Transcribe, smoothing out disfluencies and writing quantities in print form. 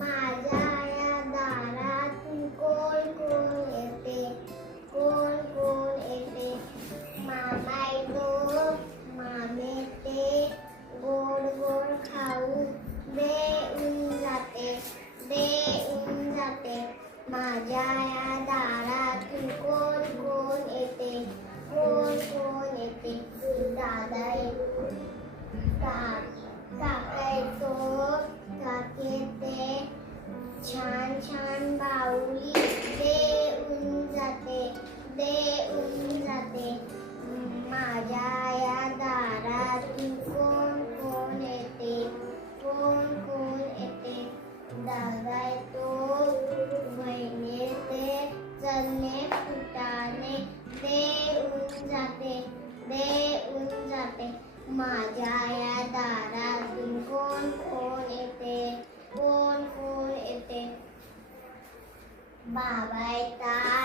माझ्या या दारातून कोण कोण येते, कोण कोण येते. मामा येतो, मामे येते, गोड गोड खाऊ देऊन जाते, देऊन जाते. माझ्या या दारातून कोण कोण येते, कोण कोण येते. दादा येतो, काका येतो, काकी येते, छान छान बाहुली देऊन जाते, देऊन जाते. माझ्या या दारातून कोण कोण येते, कोण कोण येते. दादा येतो, बहिणी येते, चणे फुटाणे देऊन जाते, देऊन जाते. माझ्या या दारातून कोण कोण येते, कोण कोण येते. बाबा येतात,